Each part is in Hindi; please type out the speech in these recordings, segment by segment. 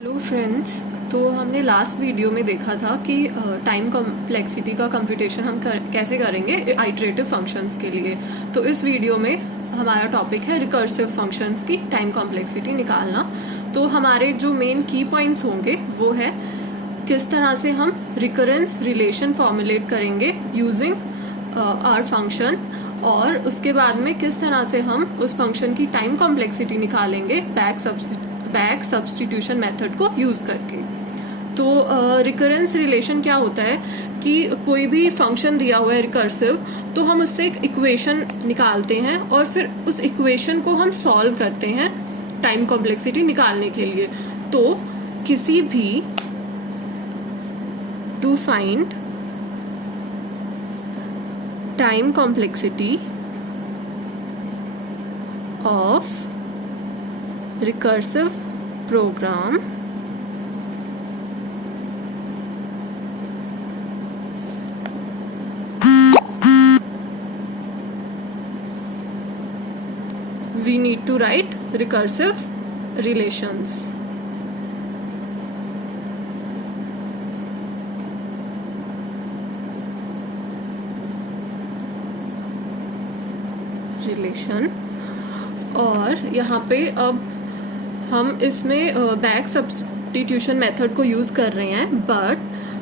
Hello friends. तो हमने लास्ट वीडियो में देखा था कि टाइम कॉम्प्लेक्सिटी का कंप्यूटेशन हम कैसे करेंगे आइटरेटिव फंक्शंस के लिए। तो इस वीडियो में हमारा टॉपिक है रिकर्सिव फंक्शंस की टाइम कॉम्प्लेक्सिटी निकालना। तो हमारे जो मेन की पॉइंट्स होंगे वो है किस तरह से हम रिकरेंस रिलेशन फॉर्मुलेट करेंगे यूजिंग आवर फंक्शन, और उसके बाद में किस तरह से हम उस फंक्शन की टाइम कॉम्प्लेक्सिटी निकालेंगे बैक सब्स्टिट्यूशन मेथड को यूज करके। तो रिकरेंस रिलेशन क्या होता है कि कोई भी फंक्शन दिया हुआ है रिकर्सिव, तो हम उससे एक इक्वेशन निकालते हैं और फिर उस इक्वेशन को हम सॉल्व करते हैं टाइम कॉम्प्लेक्सिटी निकालने के लिए। तो किसी भी to find time complexity of recursive program we need to write recursive relations. और यहाँ पे अब हम इसमें बैक सब्स्टिट्यूशन मेथड को यूज कर रहे हैं, बट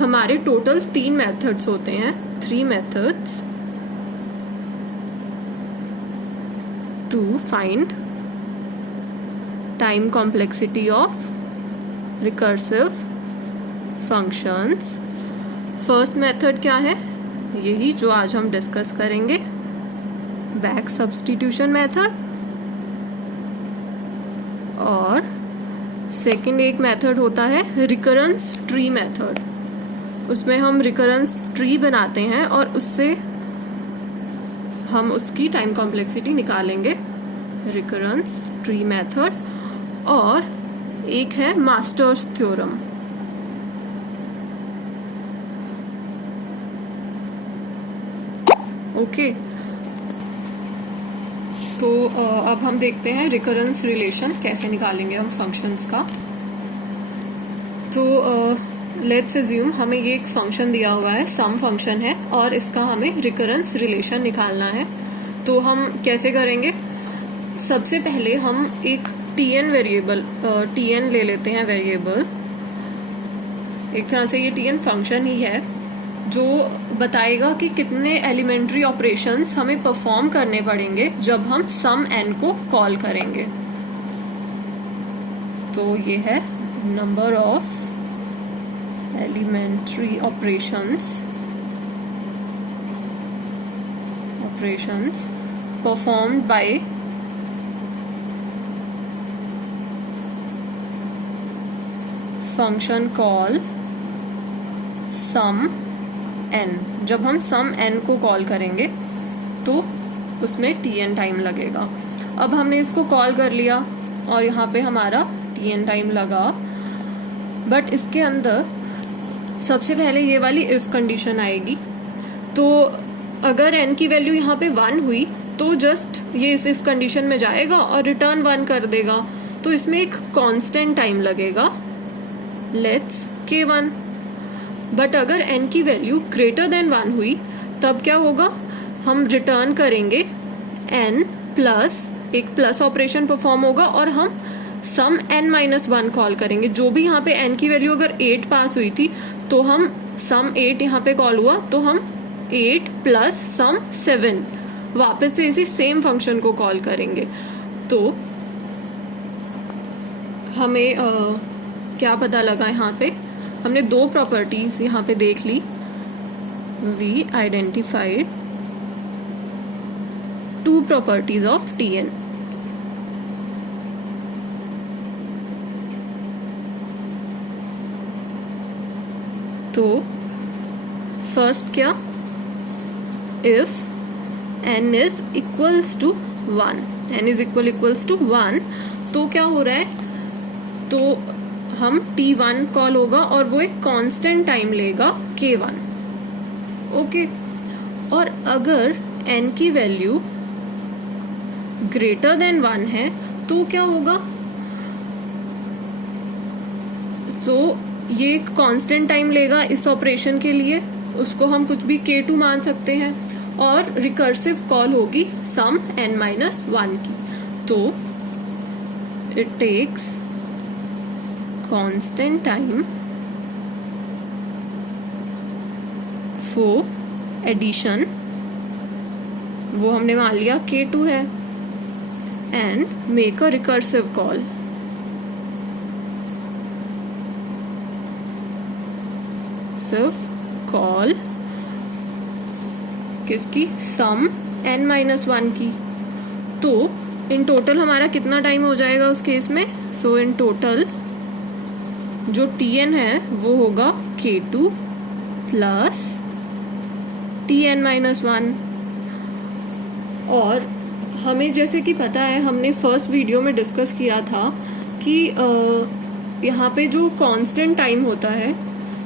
हमारे टोटल 3 मेथड्स होते हैं, 3 methods to find time complexity of recursive functions. First method क्या है, यही जो आज हम डिस्कस करेंगे, बैक सब्स्टिट्यूशन मेथड। और सेकंड एक मेथड होता है रिकरेंस ट्री मेथड। उसमें हम रिकरेंस ट्री बनाते हैं और उससे हम उसकी टाइम कॉम्प्लेक्सिटी निकालेंगे, रिकरेंस ट्री मेथड। और एक है मास्टर्स थ्योरम। ओके, तो अब हम देखते हैं रिकरेंस रिलेशन कैसे निकालेंगे हम फंक्शंस का। तो लेट्स अज्यूम हमें ये एक फंक्शन दिया हुआ है, सम फंक्शन है, और इसका हमें रिकरेंस रिलेशन निकालना है। तो हम कैसे करेंगे, सबसे पहले हम एक tn वेरिएबल tn ले लेते हैं वेरिएबल। एक तरह से ये tn फंक्शन ही है जो बताएगा कि कितने एलिमेंट्री ऑपरेशंस हमें परफॉर्म करने पड़ेंगे जब हम सम n को कॉल करेंगे। तो ये है number of elementary operations performed by function call sum n। जब हम सम n को कॉल करेंगे तो उसमें tn टाइम लगेगा। अब हमने इसको कॉल कर लिया और यहाँ पे हमारा tn टाइम लगा, बट इसके अंदर सबसे पहले ये वाली इफ कंडीशन आएगी। तो अगर n की वैल्यू यहाँ पे 1 हुई तो जस्ट ये इस इफ कंडीशन में जाएगा और रिटर्न 1 कर देगा। तो इसमें एक कांस्टेंट टाइम लगेगा, लेट्स k1। बट अगर n की वैल्यू ग्रेटर देन 1 हुई तब क्या होगा, हम रिटर्न करेंगे n प्लस एक प्लस ऑपरेशन परफॉर्म होगा और हम सम n-1 कॉल करेंगे। जो भी यहाँ पे n की वैल्यू अगर 8 पास हुई थी तो हम सम 8 यहाँ पे कॉल हुआ तो हम 8 प्लस सम 7 वापस से इसी सेम फंक्शन को कॉल करेंगे। तो हमें क्या पता लगा, यहाँ पे हमने 2 प्रॉपर्टीज यहाँ पे देख ली। We identified 2 properties of tn। तो फर्स्ट क्या, if n is equals to 1, n is equals to 1, तो क्या हो रहा है, तो हम t1 कॉल होगा और वो एक कांस्टेंट टाइम लेगा k1। ओके, और अगर n की वैल्यू ग्रेटर देन 1 है तो क्या होगा, तो ये एक कांस्टेंट टाइम लेगा इस ऑपरेशन के लिए, उसको हम कुछ भी k2 मान सकते हैं, और रिकर्सिव कॉल होगी सम n-1 की। तो it takes constant time for addition, वो हमने मान लिया k2 है, and make a recursive call. सिर्फ कॉल किसकी? सम n-1 की। तो इन टोटल हमारा कितना टाइम हो जाएगा उस केस में? सो इन टोटल जो tn है वो होगा k2 प्लस tn-1। और हमें जैसे कि पता है, हमने फर्स्ट वीडियो में डिस्कस किया था कि यहाँ पे जो कांस्टेंट टाइम होता है,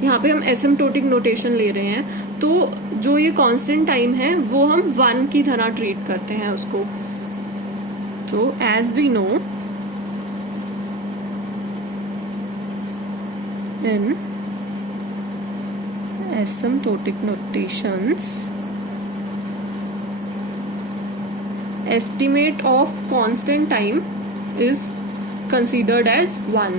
यहाँ पे हम एसिम्प्टोटिक नोटेशन ले रहे हैं, तो जो ये कांस्टेंट टाइम है वो हम 1 की तरह ट्रीट करते हैं उसको। तो as we know in asymptotic notations, estimate of constant time is considered as 1.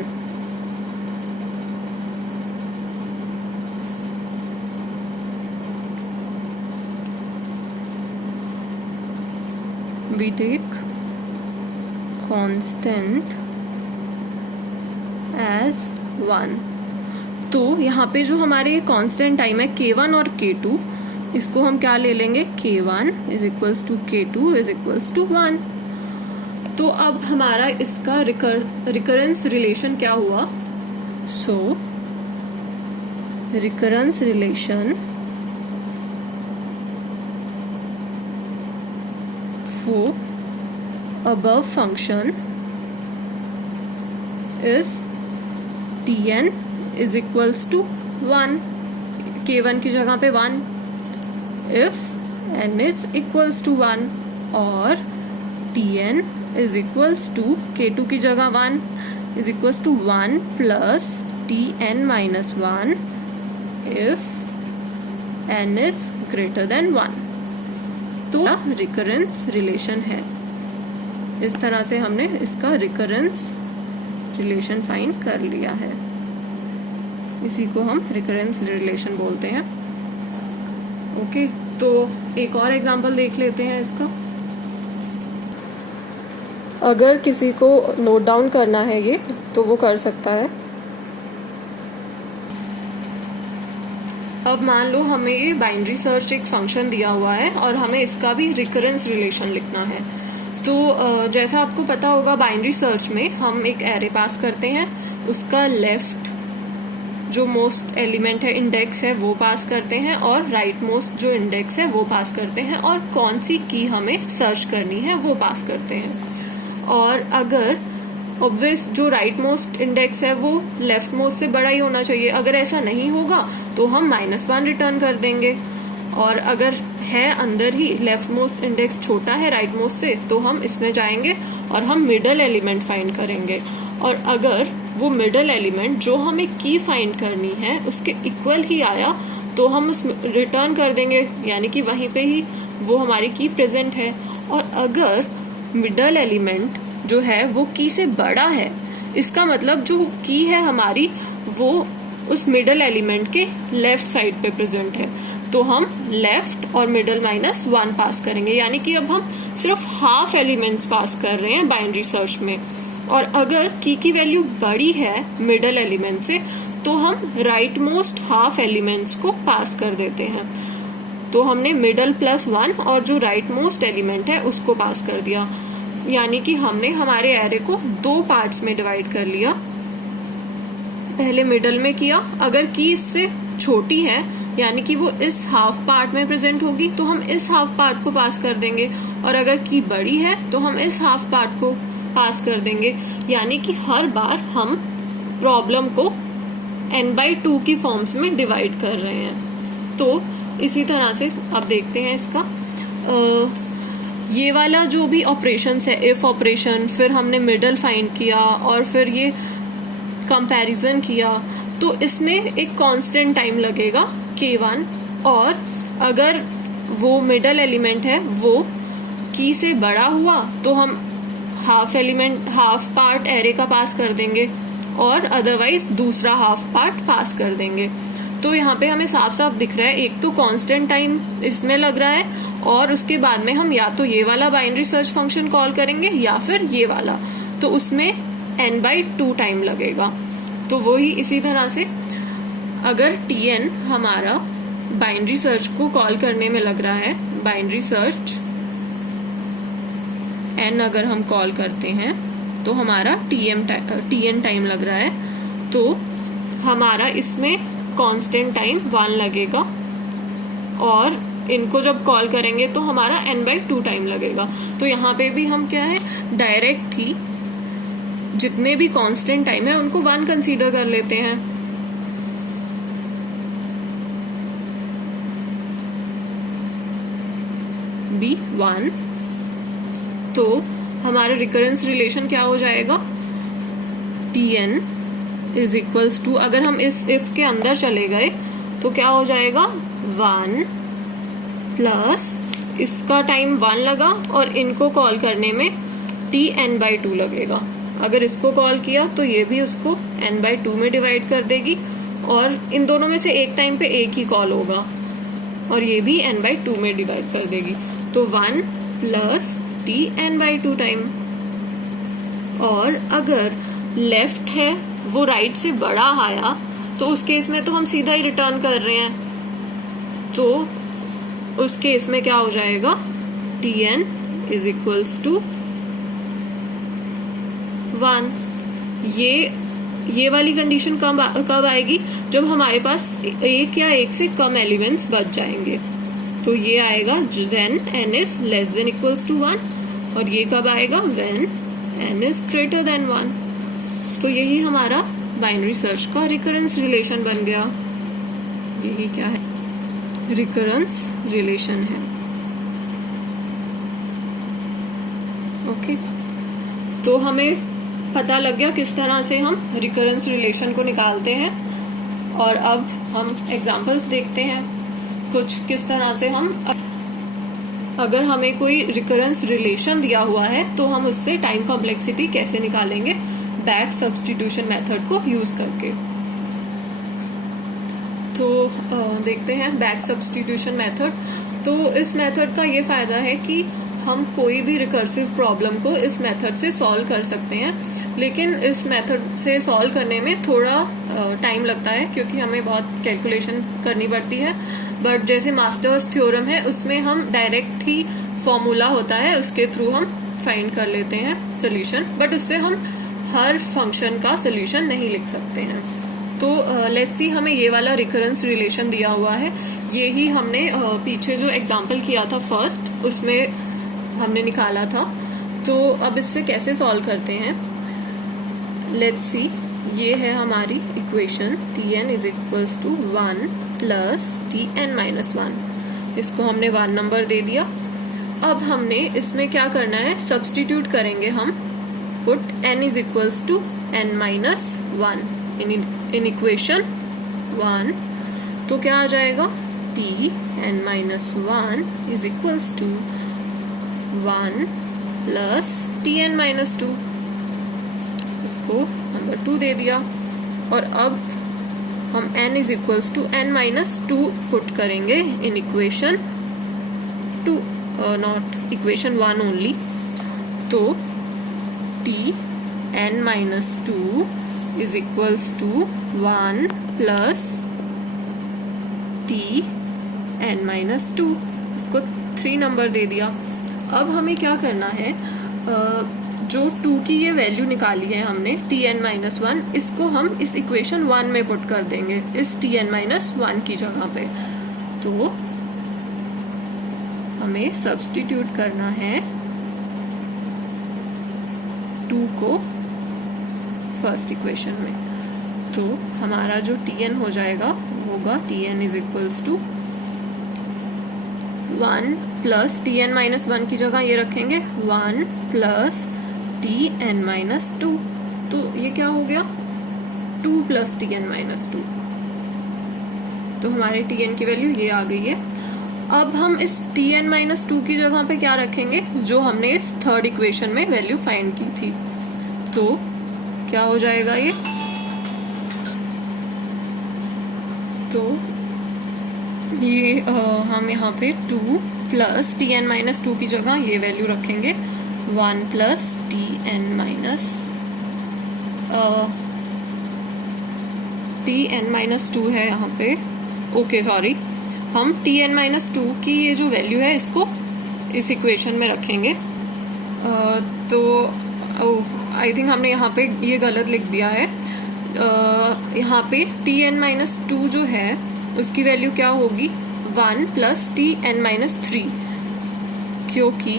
We take constant as 1. तो यहाँ पे जो हमारे कांस्टेंट टाइम है k1 और k2, इसको हम क्या ले लेंगे? k1 is equals to k2 is equals to 1। तो अब हमारा इसका रिकरेंस रिलेशन क्या हुआ? So recurrence relation for above function is tn is equals to 1, k1 की जगह पे 1, if n is equals to 1, और tn is equals to k2 की जगह 1 is equals to 1 plus tn-1 if n is greater than 1। तो रिकरेंस रिलेशन है। इस तरह से हमने इसका रिकरेंस रिलेशन फाइंड कर लिया है। इसी को हम रिकरेंस रिलेशन बोलते हैं। ओके, तो एक और एग्जांपल देख लेते हैं इसका। अगर किसी को नोट डाउन करना है ये, तो वो कर सकता है। अब मान लो हमें ये बाइनरी सर्च एक फंक्शन दिया हुआ है और हमें इसका भी रिकरेंस रिलेशन लिखना है। तो जैसा आपको पता होगा, बाइनरी सर्च में हम एक एरे पास करते हैं, उसका लेफ्ट जो मोस्ट एलिमेंट है, इंडेक्स है, वो पास करते हैं, और राइट मोस्ट जो इंडेक्स है वो पास करते हैं, और कौन सी की हमें सर्च करनी है वो पास करते हैं। और अगर ऑब्वियस जो राइट मोस्ट इंडेक्स है वो लेफ्ट मोस्ट से बड़ा ही होना चाहिए, अगर ऐसा नहीं होगा तो हम -1 रिटर्न कर देंगे, और अगर है अंदर ही लेफ्ट मोस्ट इंडेक्स छोटा है राइट मोस्ट से, तो हम इसमें जाएंगे और हम मिडल एलिमेंट फाइंड करेंगे। और अगर वो मिडल एलिमेंट जो हमें की फाइंड करनी है उसके इक्वल ही आया तो हम उस रिटर्न कर देंगे, यानी कि वहीं पे ही वो हमारी की प्रेजेंट है। और अगर मिडल एलिमेंट जो है वो की से बड़ा है, इसका मतलब जो की है हमारी वो उस मिडल एलिमेंट के लेफ्ट साइड पे प्रेजेंट है, तो हम लेफ्ट और मिडल -1 पास करेंगे, यानी कि अब हम सिर्फ हाफ एलिमेंट्स पास कर रहे हैं बाइनरी सर्च में। और अगर की वैल्यू बड़ी है मिडल एलिमेंट से, तो हम राइट मोस्ट हाफ एलिमेंट्स को पास कर देते हैं। तो हमने मिडल +1 और जो राइट मोस्ट एलिमेंट है उसको पास कर दिया, यानी कि हमने हमारे एरे को 2 पार्ट्स में डिवाइड कर लिया। पहले मिडल में किया, अगर की इससे छोटी है यानी कि वो इस हाफ पार्ट में प्रेजेंट होगी तो हम इस हाफ पार्ट को पास कर देंगे, और अगर की बड़ी है तो हम इस हाफ पार्ट को पास कर देंगे, यानी कि हर बार हम प्रॉब्लम को n/2 की फॉर्म्स में डिवाइड कर रहे हैं। तो इसी तरह से अब देखते हैं इसका ये वाला जो भी ऑपरेशंस है, इफ ऑपरेशन, फिर हमने मिडल फाइंड किया, और फिर ये कंपैरिजन किया तो इसमें एक कांस्टेंट टाइम लगेगा k1, और अगर वो मिडल एलिमेंट है वो की से बड़ा हुआ तो हम हाफ पार्ट एरे का पास कर देंगे और अदरवाइज दूसरा हाफ पार्ट पास कर देंगे। तो यहाँ पे हमें साफ साफ दिख रहा है, एक तो कांस्टेंट टाइम इसमें लग रहा है और उसके बाद में हम या तो ये वाला बाइनरी सर्च फंक्शन कॉल करेंगे या फिर ये वाला, तो उसमें n/2 टाइम लगेगा। तो वही इसी तरह से अगर tn हमारा बाइनरी सर्च को कॉल करने में लग रहा है, बाइनरी सर्च n अगर हम कॉल करते हैं तो हमारा tn टाइम लग रहा है, तो हमारा इसमें कांस्टेंट टाइम 1 लगेगा और इनको जब कॉल करेंगे तो हमारा n/2 टाइम लगेगा। तो यहाँ पे भी हम क्या है, डायरेक्ट ही जितने भी कांस्टेंट टाइम है उनको 1 कंसीडर कर लेते हैं। b1, तो हमारा रिकरेंस रिलेशन क्या हो जाएगा, tn इज इक्वल्स टू, अगर हम इस इफ के अंदर चले गए तो क्या हो जाएगा 1 प्लस इसका टाइम 1 लगा और इनको कॉल करने में tn/2 लगेगा। अगर इसको कॉल किया तो ये भी उसको n/2 में डिवाइड कर देगी और इन दोनों में से एक टाइम पे एक ही कॉल होगा और ये भी n/2 में डिवाइड कर देगी। तो 1 प्लस tn/2 टाइम। और अगर लेफ्ट है वो राइट से बड़ा आया तो उस केस में तो हम सीधा ही रिटर्न कर रहे हैं, तो उस केस में क्या हो जाएगा, tn इज इक्वल्स टू 1। ये वाली कंडीशन कब आएगी, जब हमारे पास एक या एक से कम एलिमेंट्स बच जाएंगे। तो ये आएगा when n is less than equals to 1, और ये कब आएगा, when n is greater than 1। तो यही हमारा बाइनरी सर्च का रिकरेंस रिलेशन बन गया। यही क्या है, रिकरेंस रिलेशन है। ओके, तो हमें पता लग गया किस तरह से हम रिकरेंस रिलेशन को निकालते हैं। और अब हम एग्जांपल्स देखते हैं कुछ, किस तरह से हम, अगर हमें कोई रिकरेंस रिलेशन दिया हुआ है तो हम उससे टाइम कॉम्प्लेक्सिटी कैसे निकालेंगे, बैक सब्स्टिट्यूशन मेथड को यूज करके। तो देखते हैं बैक सब्स्टिट्यूशन मेथड। तो इस मेथड का ये फायदा है कि हम कोई भी रिकर्सिव प्रॉब्लम को इस मेथड से सॉल्व कर सकते हैं, लेकिन इस मेथड से सॉल्व करने में थोड़ा टाइम लगता है क्योंकि हमें बहुत कैलकुलेशन करनी पड़ती है। बट जैसे मास्टर्स थ्योरम है उसमें हम डायरेक्ट ही फॉर्मूला होता है उसके थ्रू हम फाइंड कर लेते हैं सोल्यूशन, बट उससे हम हर फंक्शन का सोल्यूशन नहीं लिख सकते हैं। तो लेट्स सी, हमें ये वाला रिकरेंस रिलेशन दिया हुआ है, ये ही हमने पीछे जो एग्जांपल किया था फर्स्ट उसमें हमने निकाला था। तो अब इससे कैसे सॉल्व करते हैं, लेट्स सी, ये है हमारी equation tn is equals to 1 plus tn-1। इसको हमने 1 नंबर दे दिया। अब हमने इसमें क्या करना है, सब्स्टिट्यूट करेंगे हम, put n is equals to n-1 in equation 1। तो क्या आ जाएगा, tn-1 is equals to 1 plus tn-2। इसको नंबर 2 दे दिया। और अब हम n is equals to n-2 put करेंगे in equation 2, not equation 1 only. तो tn-2 is equals to 1 plus tn-2। इसको 3 नंबर दे दिया। अब हमें क्या करना है, जो 2 की ये वैल्यू निकाली है हमने tn-1, इसको हम इस इक्वेशन 1 में पुट कर देंगे इस tn-1 की जगह पे। तो हमें सब्स्टिट्यूट करना है 2 को फर्स्ट इक्वेशन में। तो हमारा जो tn हो जाएगा होगा tn is equals to 1 plus tn-1 की जगह ये रखेंगे 1 प्लस tn-2। तो ये क्या हो गया, 2 प्लस टी एन माइनस 2। तो हमारे टी एन की वैल्यू ये आ गई है। अब हम इस टी एन माइनस 2 की जगह पे क्या रखेंगे, जो हमने इस थर्ड इक्वेशन में वैल्यू फाइंड की थी। तो क्या हो जाएगा ये, तो ये हम यहाँ पे 2 प्लस टी एन माइनस 2 की जगह ये वैल्यू रखेंगे 1 प्लस टी एन माइनस 2 है यहाँ पे। ओके सॉरी, हम टी एन माइनस 2 की ये जो वैल्यू है इसको इस इक्वेशन में रखेंगे। तो आई थिंक हमने यहाँ पे ये गलत लिख दिया है। यहाँ पे टी एन माइनस 2 जो है उसकी वैल्यू क्या होगी 1 प्लस टी एन माइनस 3, क्योंकि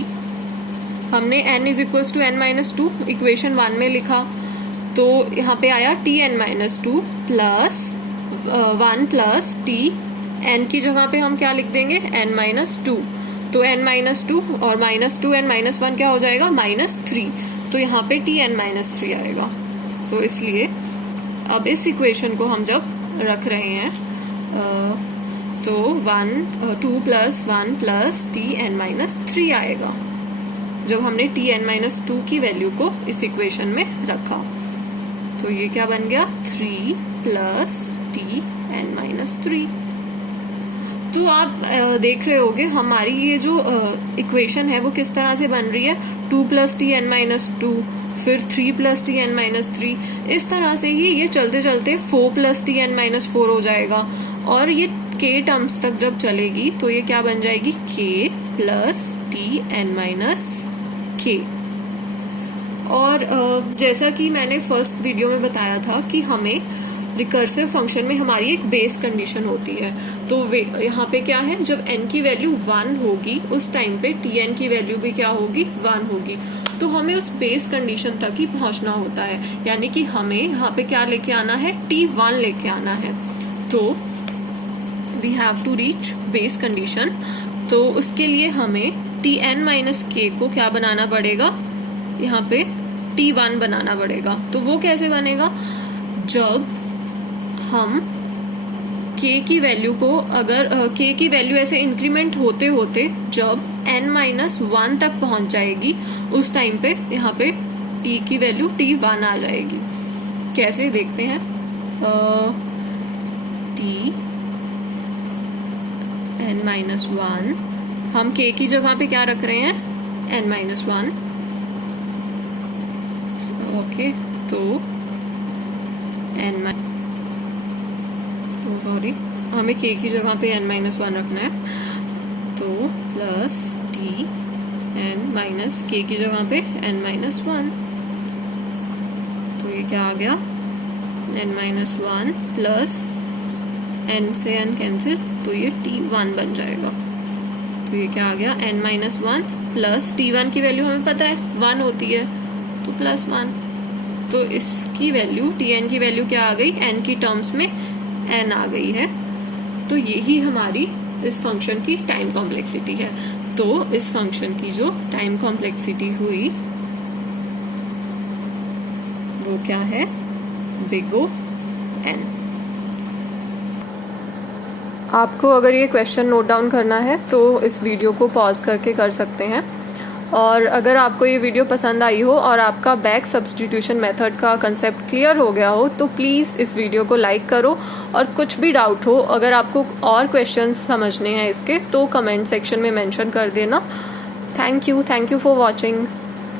हमने n is equals to n minus 2 equation 1 में लिखा, तो यहाँ पे आया T n minus 2 plus 1 plus T n की जगह पे हम क्या लिख देंगे n माइनस 2। तो n माइनस 2 और माइनस 2 एन माइनस 1 क्या हो जाएगा -3। तो यहाँ पे टी एन माइनस 3 आएगा। तो इसलिए अब इस इक्वेशन को हम जब रख रहे हैं तो 2 plus 1 plus T n minus 3 आएगा, जब हमने टी एन माइनस 2 की वैल्यू को इस इक्वेशन में रखा। तो ये क्या बन गया 3 प्लस टी एन माइनस 3। तो आप देख रहे होगे हमारी ये जो इक्वेशन है वो किस तरह से बन रही है, 2 प्लस टी एन माइनस 2, फिर 3 प्लस टी एन माइनस 3, इस तरह से ही ये चलते चलते 4 प्लस टी एन माइनस 4 हो जाएगा। और ये k टर्म्स तक जब चलेगी तो ये क्या बन जाएगी k plus T n minus k। और जैसा कि मैंने फर्स्ट वीडियो में बताया था कि हमें रिकर्सिव फंक्शन में हमारी एक बेस कंडीशन होती है। तो यहाँ पे क्या है, जब n की वैल्यू 1 होगी उस टाइम पे tn की वैल्यू भी क्या होगी 1 होगी। तो हमें उस बेस कंडीशन तक ही पहुंचना होता है, यानी कि हमें यहाँ पे क्या लेके आना है t1 लेके आना है। तो we have to reach base condition. तो उसके लिए हमें tn माइनस k को क्या बनाना पड़ेगा, यहाँ पे t1 बनाना पड़ेगा। तो वो कैसे बनेगा, जब हम k की वैल्यू को अगर k की वैल्यू ऐसे इंक्रीमेंट होते होते जब n माइनस 1 तक पहुंच जाएगी उस टाइम पे यहाँ पे t की वैल्यू t1 आ जाएगी। कैसे देखते हैं, t n माइनस 1, हम k की जगह पे क्या रख रहे हैं n माइनस 1। ओके, तो सॉरी हमें k की जगह पे n माइनस 1 रखना है। तो plus t n minus k की जगह पे n माइनस 1। तो ये क्या आ गया n माइनस 1 प्लस n से n कैंसिल, तो ये t1 बन जाएगा। तो ये क्या आ गया n माइनस 1 प्लस t1 की वैल्यू हमें पता है 1 होती है, तो प्लस 1। तो इसकी वैल्यू tn की वैल्यू क्या आ गई, n की टर्म्स में n आ गई है। तो यही हमारी इस फंक्शन की टाइम कॉम्प्लेक्सिटी है। तो इस फंक्शन की जो टाइम कॉम्प्लेक्सिटी हुई वो क्या है, बिग O n। आपको अगर ये क्वेश्चन नोट डाउन करना है तो इस वीडियो को पॉज करके कर सकते हैं। और अगर आपको ये वीडियो पसंद आई हो और आपका बैक सब्स्टिट्यूशन मेथड का कंसेप्ट क्लियर हो गया हो तो प्लीज़ इस वीडियो को लाइक करो। और कुछ भी डाउट हो, अगर आपको और क्वेश्चंस समझने हैं इसके, तो कमेंट सेक्शन में मेंशन कर देना। Thank you for watching.